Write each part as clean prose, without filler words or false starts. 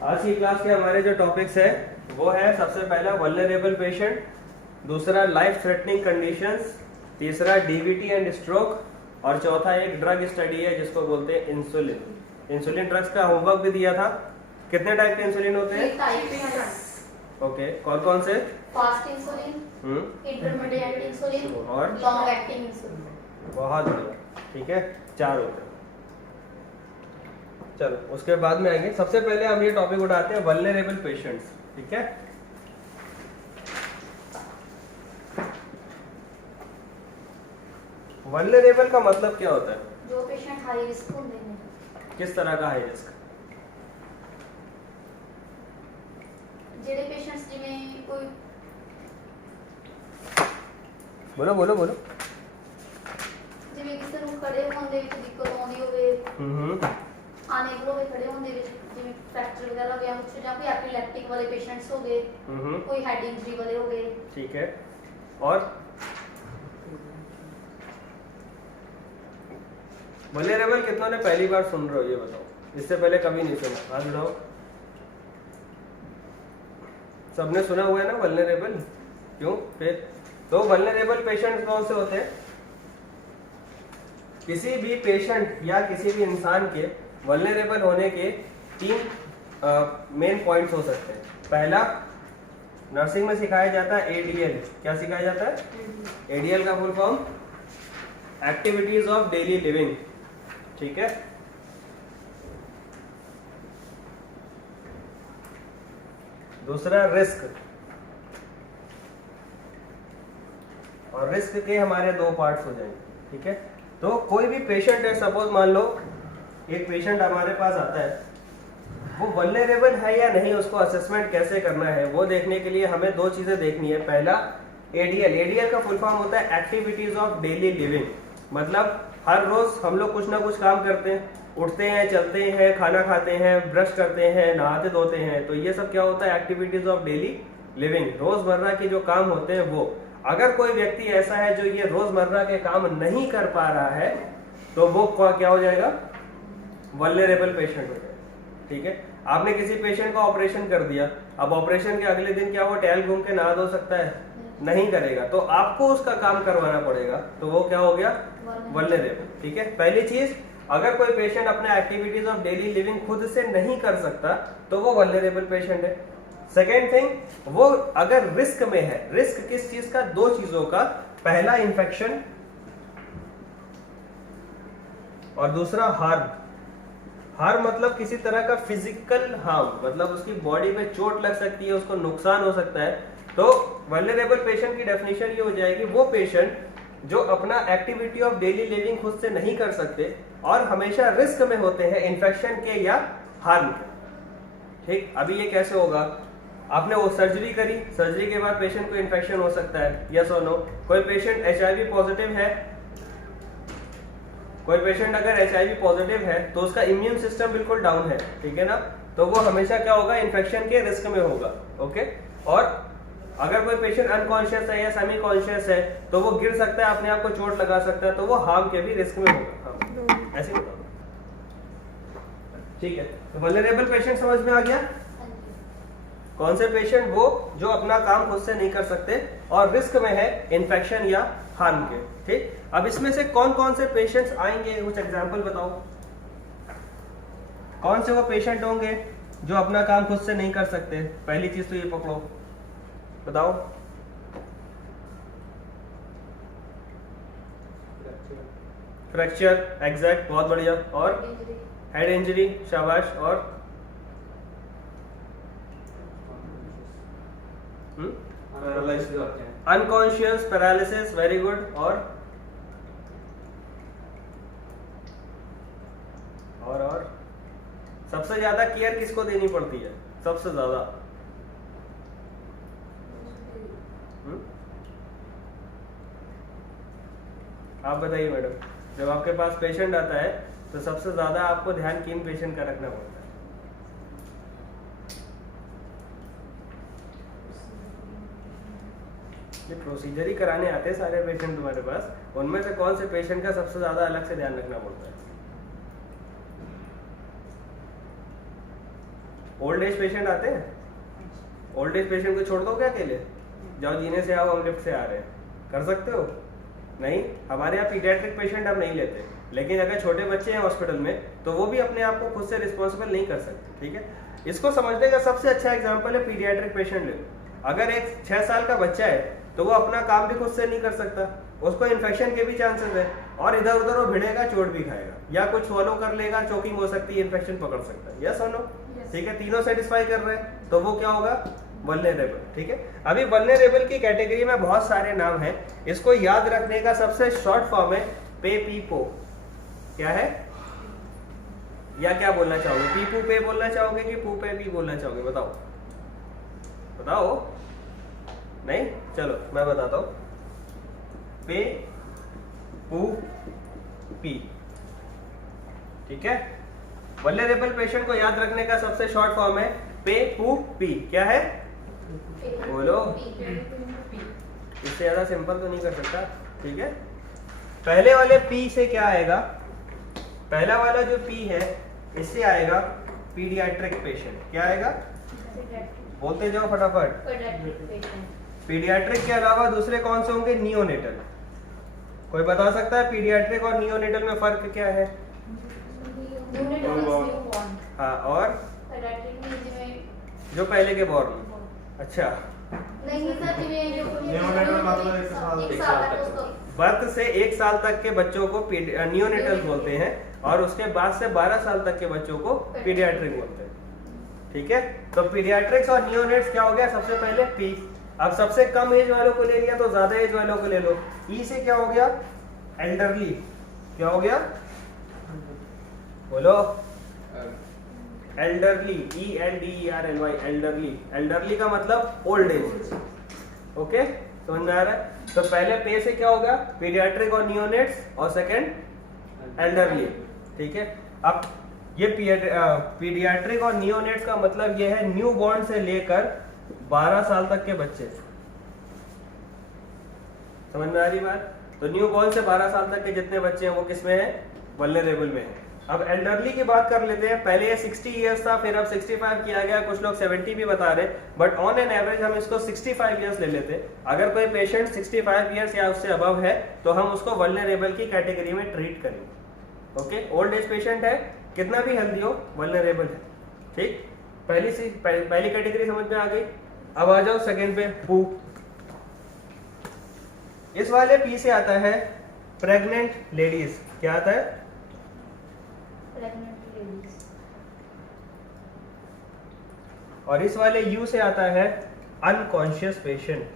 आज की क्लास के हमारे जो टॉपिक्स है वो है सबसे पहला वल्नरेबल पेशेंट, दूसरा लाइफ थ्रेटनिंग कंडीशंस, तीसरा डीवीटी एंड स्ट्रोक और चौथा एक ड्रग स्टडी है जिसको बोलते हैं इंसुलिन। इंसुलिन ड्रग्स का होमवर्क भी दिया था। कितने टाइप के इंसुलिन होते हैं? ओके, कौन कौन से? फास्ट इंसुलिन, इंटरमीडिएट इंसुलिन और लॉन्ग एक्टिंग इंसुलिन। बहुत बढ़िया, ठीक है, 4 होते हैं। चलो उसके बाद में आएंगे। सबसे पहले हम ये टॉपिक उठाते हैं वल्नरेबल पेशेंट्स, ठीक है। वल्नरेबल का मतलब क्या होता है? जो पेशेंट हाई रिस्क होते हैं। किस तरह का हाई रिस्क? ਜਿਹੜੇ पेशेंट्स जिवें कोई बोलो बोलो बोलो। ਜਿਵੇਂ ਕਿਸੇ ਨੂੰ ਖੜੇ ਹੋਣ ਦੇ ਵਿੱਚ ਦਿੱਕਤ ਆਉਂਦੀ ਹੋਵੇ, अनेबल होवे खड़े होने ਦੇ ਵਿੱਚ, ਜਿਵੇਂ ਫ੍ਰੈਕਚਰ ਵਗੈਰਾ ਹੋ ਗਿਆ ਕੁਛ, ਜਾਂ ਕੋਈ ਐਪੀਲੈਪਟਿਕ ਵਾਲੇ पेशेंट्स हो गए, कोई हेड इंजरी वाले हो गए। ठीक है। और वल्नरेबल कितनों ने पहली बार सुन रहे हो ये बताओ? इससे पहले कभी नहीं सुना? हाथ उठाओ। सबने सुना हुआ है ना वल्नरेबल? क्यों फिर? तो वल्नरेबल पेशेंट्स कौन से होते हैं? किसी भी पेशेंट या किसी भी इंसान के वल्नरेबल होने के 3 मेन पॉइंट्स हो सकते हैं। पहला, नर्सिंग में सिखाया जाता है एडीएल। क्या सिखाया जाता है? एडीएल का full form activities of daily living, ठीक है। दूसरा रिस्क, और रिस्क के हमारे 2 पार्ट्स हो जाएंगे, ठीक है। तो कोई भी पेशेंट है, सपोज मान लो एक पेशेंट हमारे पास आता है, वो वल्नरेबल है या नहीं, उसको असेसमेंट कैसे करना है वो देखने के लिए हमें 2 चीजें देखनी है। पहला, एडीएल। एडीएल का फुल फॉर्म होता है एक्टिविटीज ऑफ डेली लिविंग। मतलब हर रोज हम लोग कुछ ना कुछ काम करते हैं, उठते हैं, चलते हैं, खाना खाते हैं, ब्रश करते हैं, नहाते धोते हैं। तो ये सब क्या होता है? एक्टिविटीज ऑफ डेली लिविंग, रोजमर्रा के जो काम होते हैं वो। अगर कोई व्यक्ति ऐसा है जो ये रोजमर्रा के काम नहीं कर पा रहा है तो वो क्या हो जाएगा? वल्नरेबल पेशेंट हो जाएगा, ठीक है। आपने किसी पेशेंट का ऑपरेशन कर दिया, अब ऑपरेशन के अगले दिन क्या वो टहल घूम के नहा धो सकता है? नहीं करेगा, तो आपको उसका काम करवाना पड़ेगा, तो वो क्या हो गया? वल्नरेबल, ठीक है। पहली चीज, अगर कोई पेशेंट अपने एक्टिविटीज ऑफ डेली लिविंग खुद से नहीं कर सकता तो वो वल्नरेबल पेशेंट है। सेकेंड थिंग, वो अगर रिस्क में है। रिस्क किस चीज का? 2 चीजों का। पहला इन्फेक्शन और दूसरा हार्म। हार्म मतलब किसी तरह का फिजिकल हार्म, मतलब उसकी बॉडी में चोट लग सकती है, उसको नुकसान हो सकता है। तो वल्नरेबल पेशेंट की डेफिनेशन ये हो जाएगी, वो पेशेंट जो अपना एक्टिविटी ऑफ डेली लिविंग खुद से नहीं कर सकते और हमेशा रिस्क में होते हैं इन्फेक्शन के या हार्म के, ठीक। अभी ये कैसे होगा? आपने वो सर्जरी करी, सर्जरी के बाद पेशेंट को इन्फेक्शन हो सकता है, यस और नो। कोई पेशेंट एचआईवी पॉजिटिव है, कोई पेशेंट अगर एचआईवी पॉजिटिव है तो उसका इम्यून सिस्टम बिल्कुल डाउन है, ठीक है ना, तो वो हमेशा क्या होगा? इन्फेक्शन के रिस्क में होगा, ओके। और अगर कोई पेशेंट अनकॉन्शियस है या सेमी कॉन्शियस है तो वो गिर सकता है, अपने आप को चोट लगा सकता है, तो वो हार्म के भी रिस्क में होगा। ऐसे बताओ, ठीक है। तो वल्नरेबल पेशेंट समझ में आ गया? कौन से पेशेंट? वो जो अपना काम खुद से नहीं कर सकते और रिस्क में है इन्फेक्शन या हार्म के, ठीक। अब इसमें से कौन कौन से पेशेंट्स आएंगे, कुछ एग्जांपल बताओ। कौन से वो पेशेंट होंगे जो अपना काम खुद से नहीं कर सकते? पहली चीज तो ये पकड़ो, बताओ। फ्रैक्चर, एग्जैक्ट, बहुत बढ़िया। और हेड इंजरी, शाबाश। और अनकॉन्शियस पैरालिसिस, वेरी गुड। और सबसे ज्यादा केयर किसको देनी पड़ती है? सबसे ज्यादा आप बताइए मैडम। जब आपके पास पेशेंट आता है तो सबसे ज्यादा आपको ध्यान किन पेशेंट का रखना पड़ता है? ये प्रोसीजर ही कराने आते हैं सारे पेशेंट तुम्हारे पास, उनमें से कौन से पेशेंट का सबसे ज्यादा अलग से ध्यान रखना पड़ता है? ओल्ड एज पेशेंट आते हैं, ओल्ड एज पेशेंट को छोड़ दो क्या अकेले, जाओ जीने से आओ हम लिफ्ट से आ रहे हैं, कर सकते हो? नहीं, हमारे यहाँ पीडियाट्रिक पेशेंट हम नहीं लेते, लेकिन अगर छोटे बच्चे हैं हॉस्पिटल में तो वो भी अपने आप को खुद से रिस्पॉन्सिबल नहीं कर सकते, ठीक है। इसको समझने का सबसे अच्छा एग्जाम्पल है पीडियाट्रिक पेशेंट ले लो। अगर एक 6 साल का बच्चा है तो वो अपना काम भी खुद से नहीं कर सकता, उसको इन्फेक्शन के भी चांसेस है, और इधर उधर वो भिड़ेगा, चोट भी खाएगा, या कुछ स्वॉलो कर लेगा, चोकिंग हो सकती है, इन्फेक्शन पकड़ सकता है, यस और नो? ठीक है, तीनों सेटिस्फाई कर रहे हैं तो वो क्या होगा? वल्नरेबल, ठीक है। अभी वल्नरेबल की कैटेगरी में बहुत सारे नाम हैं, इसको याद रखने का सबसे शॉर्ट फॉर्म है पे पी पो। क्या है, या क्या बोलना चाहोगे? पी पू पे बोलना चाहोगे कि पू पे पी बोलना चाहोगे? बताओ बताओ। नहीं, चलो मैं बताता हूं। पे पू पी, ठीक है। वल्नरेबल पेशेंट को याद रखने का सबसे शॉर्ट फॉर्म है पे पू पी। क्या है, बोलो, इससे ज्यादा सिंपल तो नहीं कर सकता, ठीक है। पहले वाले पी से क्या आएगा? पहला वाला जो पी है इससे आएगा पीडियाट्रिक पेशेंट। क्या आएगा? बोलते जाओ फटाफट। पीडियाट्रिक के अलावा दूसरे कौन से होंगे? नियोनेटल। कोई बता सकता है पीडियाट्रिक और नियोनेटल में फर्क क्या है? हाँ, और जो पहले के बॉर्न। अच्छा, नहीं सर, नियोनेटल मतलब 1 साल तक। बर्थ से 1 साल तक के बच्चों को नियोनेटल बोलते हैं, और उसके बाद से 12 साल तक के बच्चों को पीडियाट्रिक बोलते हैं, ठीक है। तो पीडियाट्रिक्स और नियोनेट्स क्या हो गया? सबसे पहले पी। अब सबसे कम एज वालों को ले लिया तो ज्यादा एज वालों को ले लो। ई से क्या हो गया? एल्डरली। क्या हो गया? बोलो, एल्डरली, ELDERLY, एल्डरली। एल्डरली का मतलब ओल्ड एज, ओके, समझ में आ रहा है? तो पहले पे से क्या होगा? पीडियाट्रिक और नियोनेट्स, और सेकंड एल्डरली, ठीक है। अब ये पीडियाट्रिक और नियोनेट्स का मतलब ये है न्यू बॉर्न से लेकर 12 साल तक के बच्चे। समझ में आ रही बात? तो न्यू बॉर्न से 12 साल तक के जितने बच्चे हैं वो किसमें है? वल्नरेबल में है। अब एल्डरली की बात कर लेते हैं। पहले ये 60 इयर्स था, फिर अब 65 किया गया, कुछ लोग 70 भी बता रहे, बट ऑन एन एवरेज हम इसको 65 इयर्स ले लेते। अगर कोई पेशेंट 65 इयर्स या उससे अबव है तो हम उसको वल्नरेबल की कैटेगरी में ट्रीट करेंगे, ओके। ओल्ड एज पेशेंट है, कितना भी हेल्दी हो, वल्नरेबल है, ठीक। पहली कैटेगरी समझ में आ गई। अब आ जाओ सेकेंड पे, पू। इस वाले पी से आता है प्रेग्नेंट लेडीज। क्या आता है? और इस वाले यू से आता है अनकॉन्शियस पेशेंट।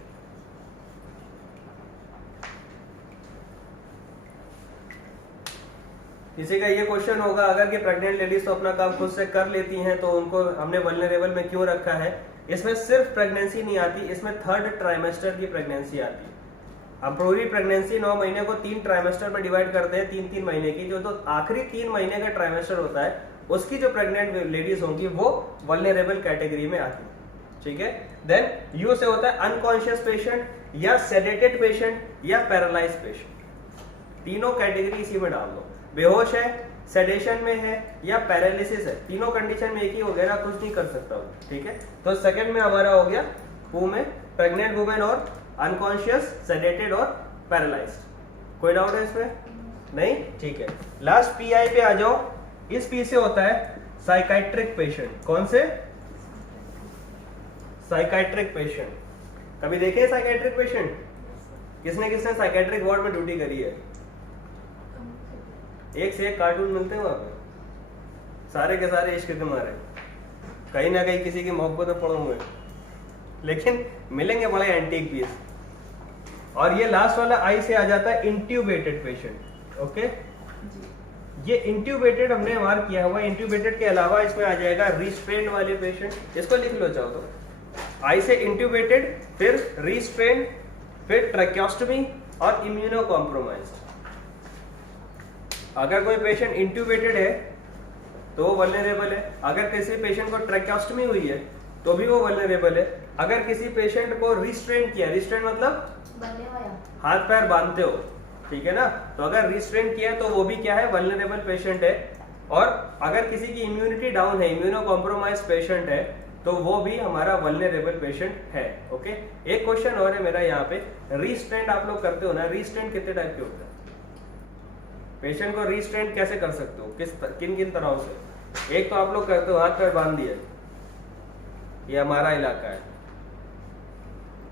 किसी का ये क्वेश्चन होगा, अगर कि प्रेग्नेंट लेडीज तो अपना काम खुद से कर लेती हैं तो उनको हमने वल्नरेबल में क्यों रखा है? इसमें सिर्फ प्रेगनेंसी नहीं आती, इसमें 3rd ट्राइमेस्टर की प्रेगनेंसी आती है। हम पूरी प्रेगनेंसी 9 महीने को 3 ट्राइमेस्टर में डिवाइड करते हैं, 3-3 महीने की। जो तो आखिरी 3 महीने का ट्राइमेस्टर होता है उसकी जो प्रेग्नेंट लेडीज होंगी वो वल्नरेबल कैटेगरी में आती है, ठीक है। देन यू से होता है अनकॉन्शियस पेशेंट, या सेडेटेड पेशेंट, या पैरालाइज पेशेंट। तीनों कैटेगरी इसी में डाल दो। बेहोश है, सेडेशन में है, या पैरालिसिस है, तीनों कंडीशन में एक ही हो गया, कुछ नहीं कर सकता, ठीक है। तो सेकंड में हमारा हो गया पू में प्रेग्नेंट वुमेन और अनकॉन्शियस, सेडेटेड और पैरालाइज्ड। कोई डाउट है इसमें? नहीं, ठीक है। लास्ट पीआई पे आ जाओ। इस पी से होता है साइकाइट्रिक पेशेंट। कौन से? Psychiatric patient. कभी देखे साइकाइट्रिक पेशेंट? किसने किसने साइकाइट्रिक वार्ड में ड्यूटी करी है? एक से एक कार्टून मिलते हैं वहां पे, सारे के सारे इश्क के मारे, कहीं ना कहीं किसी की मोहब्बत में पड़े हुए, लेकिन मिलेंगे बड़े एंटीक पीस। और ये लास्ट वाला आई से आ जाता है इंट्यूबेटेड पेशेंट, ओके। ये इंट्यूबेटेड हमने मार्क किया हुआ है। इंट्यूबेटेड के अलावा इसमें आ जाएगा रिस्ट्रेन्ड वाले पेशेंट। इसको लिख लो चाहो तो। आई से इंट्यूबेटेड, फिर रिस्ट्रेन्ड, फिर ट्रैकियोस्टमी और इम्यूनो कॉम्प्रोमाइज। अगर कोई पेशेंट इंट्यूबेटेड है तो वो वल्नरेबल है। अगर किसी पेशेंट को ट्रैकियोस्टमी हुई है तो भी वो वल्नरेबल है। अगर किसी पेशेंट को रिस्ट्रेन किया, रिस्ट्रेन मतलब हाथ पैर बांधते हो, ठीक है ना, तो अगर रिस्ट्रेन किया तो वो भी क्या है? वल्नरेबल पेशेंट है। और अगर किसी की इम्यूनिटी डाउन है, इम्यूनो कॉम्प्रोमाइज पेशेंट है, तो वो भी हमारा वल्नरेबल पेशेंट है। ओके, एक क्वेश्चन और है मेरा यहाँ पे, रीस्ट्रेंट आप लोग करते हो ना, रीस्ट्रेंट कितने टाइप के होते हैं? पेशेंट को रीस्ट्रेंट कैसे कर सकते हो, किन किन तरह से? एक तो आप लोग करते हो हाथ पैर बांध दिए, ये हमारा इलाका है,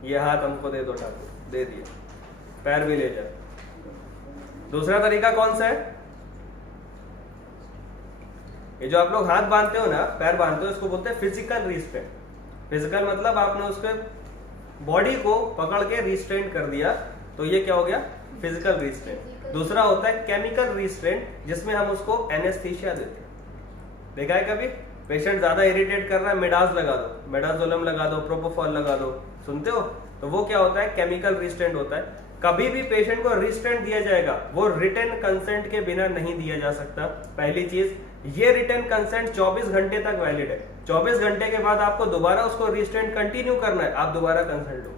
ये हाथ हमको दे दो ठाकुर, दे दिए, पैर भी ले जाए। दूसरा तरीका कौन सा है? ये जो आप लोग हाथ बांधते हो ना, पैर बांधते हो, इसको बोलते हैं फिजिकल रिस्ट्रेंट। फिजिकल मतलब आपने उसके बॉडी को पकड़ के रिस्ट्रेंट कर दिया, तो ये क्या हो गया? Physical restraint. दूसरा होता है केमिकल रिस्ट्रेंट, जिसमें हम उसको एनेस्थीसिया देते हैं। देखा है कभी पेशेंट ज्यादा इरिटेट कर रहा है, मेडाज लगा दो, मेडाजोलम लगा दो, प्रोपोफॉल लगा दो, सुनते हो? तो वो क्या होता है? केमिकल रिस्ट्रेंट होता है। कभी भी पेशेंट को रिस्ट्रेंट दिया जाएगा, वो रिटन कंसेंट के बिना नहीं दिया जा सकता। पहली चीज, ये रिटन कंसेंट 24 घंटे तक वैलिड है। 24 घंटे के बाद आपको दोबारा उसको रिस्ट्रेंट कंटिन्यू करना है, आप दोबारा consent low.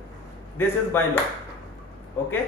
This is by law. Okay,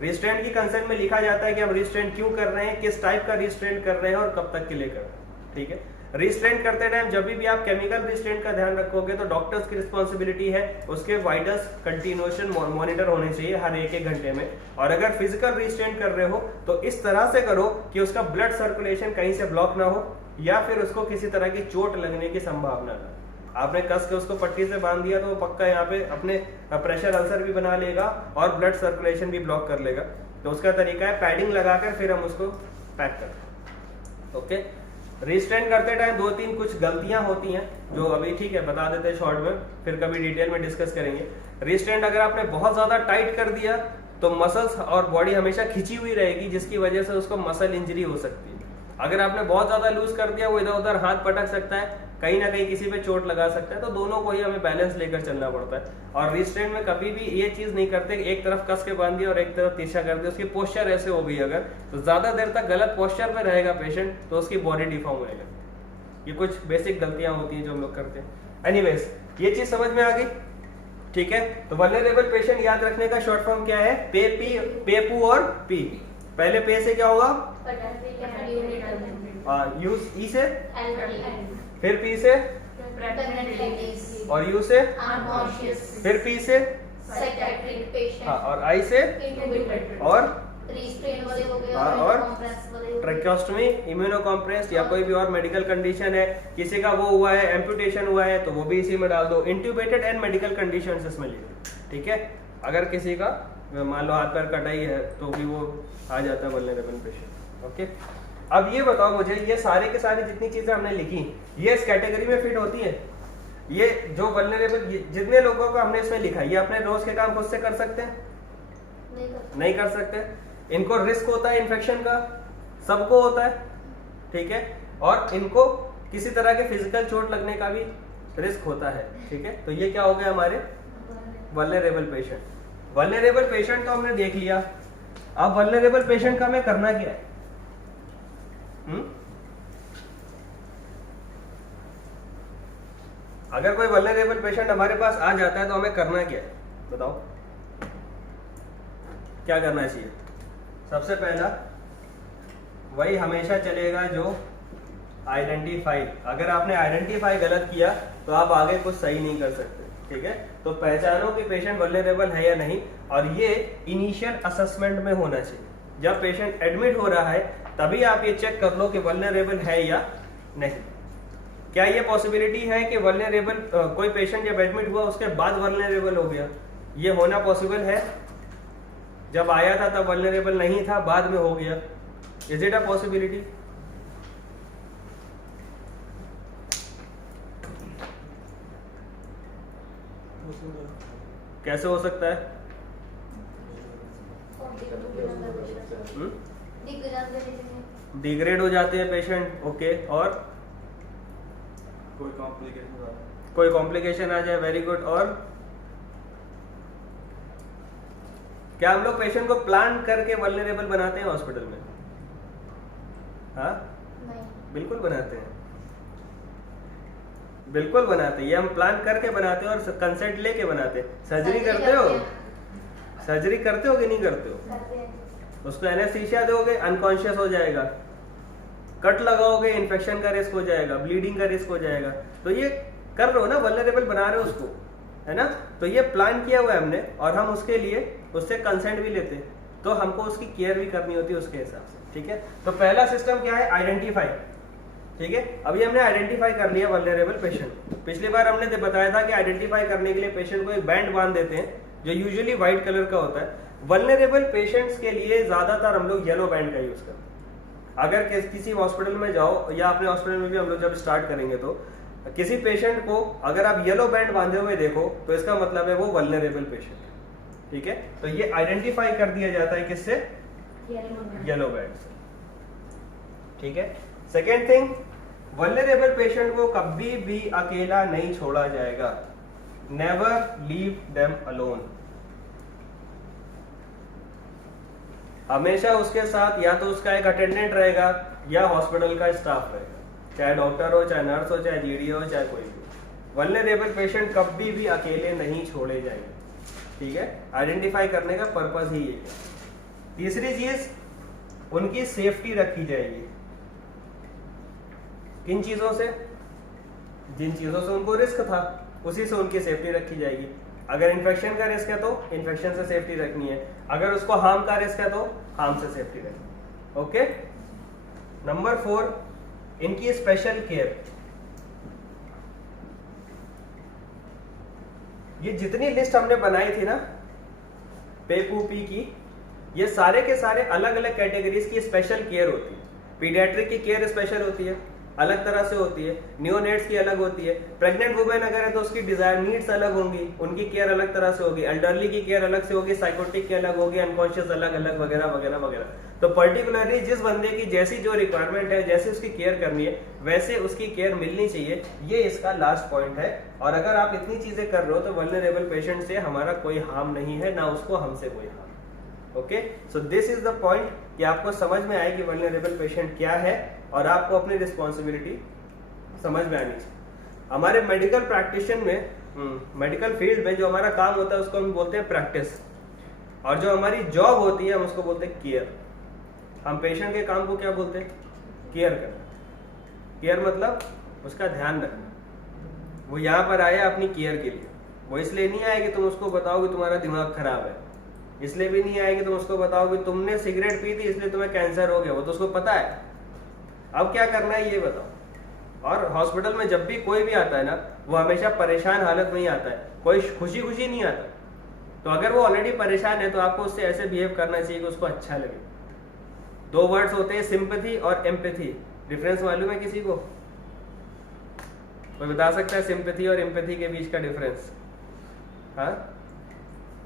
restraint की कंसेंट में लिखा जाता है कि हम रिस्ट्रेंट क्यों कर रहे हैं, किस टाइप का रिस्ट्रेंट कर रहे हैं और कब तक के लिए कर रहे हैं। ठीक है, रिस्ट्रेंट करते टाइम जब भी आप केमिकल रिस्ट्रेंट का ध्यान रखोगे तो डॉक्टर्स की रिस्पॉन्सिबिलिटी है, उसके वाइटल्स कंटिन्यूएशन मॉनिटर होने चाहिए हर एक घंटे में। और अगर फिजिकल रिस्ट्रेंट कर रहे हो तो इस तरह से करो कि उसका ब्लड सर्कुलेशन कहीं से ब्लॉक ना हो, या फिर उसको किसी तरह की चोट लगने की संभावना ना। आपने कस के उसको पट्टी से बांध दिया तो वो पक्का यहाँ पे अपने प्रेशर अल्सर भी बना लेगा और ब्लड सर्कुलेशन भी ब्लॉक कर लेगा। तो उसका तरीका है पैडिंग लगाकर फिर हम उसको पैक करते। ओके, रिस्ट्रेंट करते टाइम 2-3 कुछ गलतियां होती हैं जो अभी ठीक है बता देते हैं शॉर्ट में, फिर कभी डिटेल में डिस्कस करेंगे। रिस्ट्रेंट अगर आपने बहुत ज्यादा टाइट कर दिया तो मसल्स और बॉडी हमेशा खिंची हुई रहेगी, जिसकी वजह से उसको मसल इंजरी हो सकती है। अगर आपने बहुत ज्यादा लूज कर दिया, वो इधर उधर हाथ पटक सकता है, कहीं ना कहीं किसी पे चोट लगा सकता है। तो दोनों को ही हमें बैलेंस लेकर चलना पड़ता है। और रिस्ट्रेंट में कभी भी ये चीज नहीं करते कि एक तरफ कस के बांध दिया और एक तरफ तिरछा कर दिया। उसकी पोस्चर ऐसे हो गई अगर, तो ज्यादा देर तक गलत पोस्चर में रहेगा पेशेंट, तो उसकी बॉडी डिफॉर्म होने लगती है। ये कुछ बेसिक गलतियां होती हैं जो हम लोग करते हैं। एनीवेज, ये चीज समझ में आ गई? ठीक है, तो वल्नरेबल पेशेंट याद रखने का शॉर्ट फॉर्म क्या है? पे, पी, पेपू और पी। पहले पे से क्या होगा? यूज, ई से, फिर पी से, और यू से, फिर पी से, हाँ, और आई से, और ट्रैकियोस्टमी, इम्यूनोकॉम्प्रेस, या कोई भी और मेडिकल कंडीशन है, किसी का वो हुआ है, एम्पुटेशन हुआ है, तो वो भी इसी में डाल दो। इंट्यूबेटेड एंड मेडिकल कंडीशंस इसमें लिखो। ठीक है, अगर किसी का मान लो हाथ पैर कटाई है तो भी वो आ जाता है वल्नरेबल पेशेंट। ओके, अब ये बताओ मुझे, ये सारे के सारे जितनी चीजें हमने लिखी, ये इस कैटेगरी में फिट होती है? ये जो वल्नरेबल जितने लोगों को हमने इसमें लिखा, ये अपने रोज के काम खुद से कर सकते हैं? नहीं कर सकते। इनको रिस्क होता है इन्फेक्शन का, सबको होता है। ठीक है, और इनको किसी तरह के फिजिकल चोट लगने का भी रिस्क होता है। ठीक है, तो ये क्या हो गया हमारे वल्नरेबल पेशेंट। वल्नरेबल पेशेंट तो हमने देख लिया। अब वल्नरेबल पेशेंट का हमें करना क्या है? अगर कोई वल्नरेबल पेशेंट हमारे पास आ जाता है तो हमें करना क्या है? बताओ क्या करना चाहिए? सबसे पहला वही हमेशा चलेगा जो आइडेंटिफाई। अगर आपने आइडेंटिफाई गलत किया तो आप आगे कुछ सही नहीं कर सकते। ठीक है, तो पहचानो कि पेशेंट वल्नरेबल है या नहीं, और ये इनिशियल असेसमेंट में होना चाहिए। जब पेशेंट एडमिट हो रहा है तभी आप ये चेक कर लो कि वल्नरेबल है या नहीं। क्या ये पॉसिबिलिटी है कि वल्नरेबल कोई पेशेंट जब एडमिट हुआ उसके बाद वल्नरेबल हो गया? ये होना पॉसिबल है? जब आया था तब वल्नरेबल नहीं था, बाद में हो गया। Is it a possibility? कैसे हो सकता है? डिग्रेड हो जाते हैं पेशेंट। ओके, और कोई कॉम्प्लिकेशन आ जाए। Very good. और क्या हम लोग पेशेंट को प्लान करके वल्नरेबल बनाते हैं हॉस्पिटल में? हाँ, बिल्कुल बनाते हैं, बिल्कुल बनाते हैं। ये हम प्लान करके बनाते हैं और कंसेंट लेके बनाते हैं। सर्जरी करते हो? सर्जरी करते हो कि नहीं करते हो? उसको एनेस्थीसिया दोगे, अनकॉन्शियस हो जाएगा, कट लगाओगे इन्फेक्शन का रिस्क हो जाएगा, ब्लीडिंग का रिस्क हो जाएगा। तो ये कर रहे हो ना, वल्नरेबल बना रहे हो उसको, है ना। तो ये प्लान किया हुआ है हमने, और हम उसके लिए उससे कंसेंट भी लेते हैं, तो हमको उसकी केयर भी करनी होती है उसके हिसाब से, ठीक है। तो पहला सिस्टम क्या है, आइडेंटिफाई, ठीक है। अभी हमने आइडेंटिफाई कर लिया वल्नरेबल पेशेंट। पिछली बार हमने बताया था कि आइडेंटिफाई करने के लिए पेशेंट को एक बैंड बांध देते हैं जो यूजुअली व्हाइट कलर का होता है। वल्नरेबल पेशेंट्स के लिए ज्यादातर हम लोग येलो बैंड का यूज करते हैं। अगर किसी हॉस्पिटल में जाओ, या अपने हॉस्पिटल में भी हम लोग जब स्टार्ट करेंगे, तो किसी पेशेंट को अगर आप येलो बैंड बांधे हुए देखो तो इसका मतलब है वो वल्नरेबल पेशेंट है, ठीक है। तो ये आइडेंटिफाई कर दिया जाता है किससे, येलो बैंड से, ठीक है। सेकेंड थिंग, वल्नरेबल पेशेंट को कभी भी अकेला नहीं छोड़ा जाएगा। Never leave them alone. हमेशा उसके साथ या तो उसका एक अटेंडेंट रहेगा या हॉस्पिटल का स्टाफ रहेगा, चाहे डॉक्टर हो, चाहे नर्स हो, चाहे जीडी हो, चाहे कोई भी। वल्नरेबल पेशेंट कभी भी अकेले नहीं छोड़े जाएंगे, ठीक है। आइडेंटिफाई करने का पर्पस ही ये है। तीसरी चीज, उनकी सेफ्टी रखी जाएगी। किन चीजों से, जिन चीजों से उनको रिस्क था उसी से उनकी सेफ्टी रखी जाएगी। अगर इन्फेक्शन का रिस्क है तो इन्फेक्शन से सेफ्टी रखनी है, अगर उसको हार्म का रिस्क है तो हार्म से सेफ्टी रखनी है, ओके। नंबर 4, इनकी स्पेशल केयर। ये जितनी लिस्ट हमने बनाई थी ना पेपूपी की, ये सारे के सारे अलग अलग कैटेगरीज की स्पेशल केयर होती है। पीडियाट्रिक की केयर स्पेशल होती है, अलग तरह से होती है। नियोनेट्स की अलग होती है। प्रेग्नेंट वुमेन अगर है तो उसकी डिजायर नीड्स अलग होंगी, उनकी केयर अलग तरह से होगी। एल्डरली की केयर अलग से होगी, साइकोटिक की अलग होगी, अनकॉन्शियस अलग अलग, वगैरह वगैरह वगैरह। तो पर्टिकुलरली जिस बंदे की जैसी जो रिक्वायरमेंट है, जैसे उसकी केयर करनी है, वैसे उसकी केयर मिलनी चाहिए। ये इसका लास्ट पॉइंट है। और अगर आप इतनी चीजें कर रहे हो तो वल्नरेबल पेशेंट से हमारा कोई हार्म नहीं है, ना उसको हमसे कोई harm. Okay, so this is the point कि आपको समझ में आए कि वल्नरेबल पेशेंट क्या है और आपको अपनी रिस्पॉन्सिबिलिटी समझ में आनी चाहिए। हमारे मेडिकल प्रैक्टिशन में, मेडिकल फील्ड में जो हमारा काम होता है उसको हम बोलते हैं प्रैक्टिस, और जो हमारी जॉब होती है हम उसको बोलते हैं केयर। हम पेशेंट के काम को क्या बोलते हैं, केयर करना। केयर मतलब उसका ध्यान रखना। वो यहाँ पर आया अपनी केयर के लिए, वो इसलिए नहीं आया कि तुम उसको बताओ कि तुम्हारा दिमाग खराब है, इसलिए भी नहीं आया कि तुम उसको बताओ कि तुमने सिगरेट पी थी इसलिए तुम्हें कैंसर हो गया, वो तो उसको पता है। अब क्या करना है ये बताओ। और हॉस्पिटल में जब भी कोई भी आता है ना, वो हमेशा परेशान हालत में ही आता है, कोई खुशी खुशी नहीं आता। तो अगर वो ऑलरेडी परेशान है तो आपको उससे ऐसे बिहेव करना चाहिए कि उसको अच्छा लगे। 2 वर्ड्स होते हैं, सिंपैथी और एम्पैथी। डिफरेंस मालूम है किसी को? कोई बता सकता है सिंपैथी और एम्पैथी के बीच का डिफरेंस? हाँ,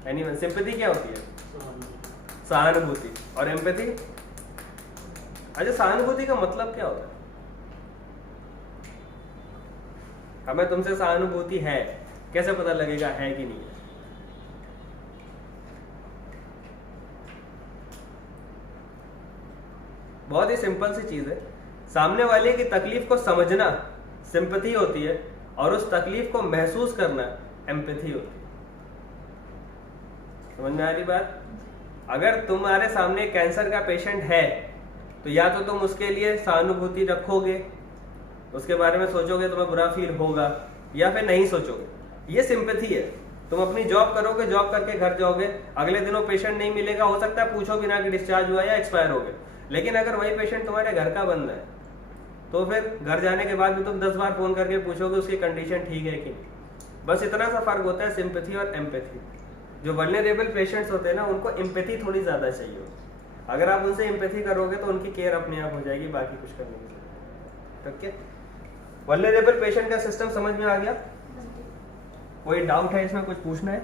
एनीवन, सिंपैथी क्या होती है? सहानुभूति। और एम्पैथी? अच्छा, सहानुभूति का मतलब क्या होता है? हमें तुमसे सहानुभूति है, कैसे पता लगेगा है कि नहीं है? बहुत ही सिंपल सी चीज है। सामने वाले की तकलीफ को समझना सिंपैथी होती है, और उस तकलीफ को महसूस करना एम्पैथी होती है। समझ में आ रही बात? अगर तुम्हारे सामने कैंसर का पेशेंट है तो या तो तुम उसके लिए सहानुभूति रखोगे, उसके बारे में सोचोगे, तुम्हें बुरा फील होगा, या फिर नहीं सोचोगे। ये सिंपैथी है। तुम अपनी जॉब करोगे, जॉब करके घर जाओगे, अगले दिनों पेशेंट नहीं मिलेगा, हो सकता है पूछो बिना कि डिस्चार्ज हुआ या एक्सपायर हो गए। लेकिन अगर वही पेशेंट तुम्हारे घर का बंदा है तो फिर घर जाने के बाद भी तुम 10 बार फोन करके पूछोगे उसकी कंडीशन ठीक है कि नहीं। बस इतना सा फर्क होता है सिंपैथी और एम्पैथी। जो वल्नरेबल पेशेंट्स होते हैं ना, उनको एम्पैथी थोड़ी ज्यादा चाहिए होती। अगर आप उनसे एम्पैथी करोगे तो उनकी केयर अपने आप हो जाएगी, बाकी कुछ करने की जरूरत नहीं। ठीक है, वल्नरेबल पेशेंट का सिस्टम समझ में आ गया? कोई डाउट है इसमें, कुछ पूछना है?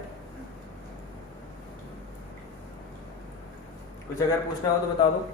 कुछ अगर पूछना हो तो बता दो।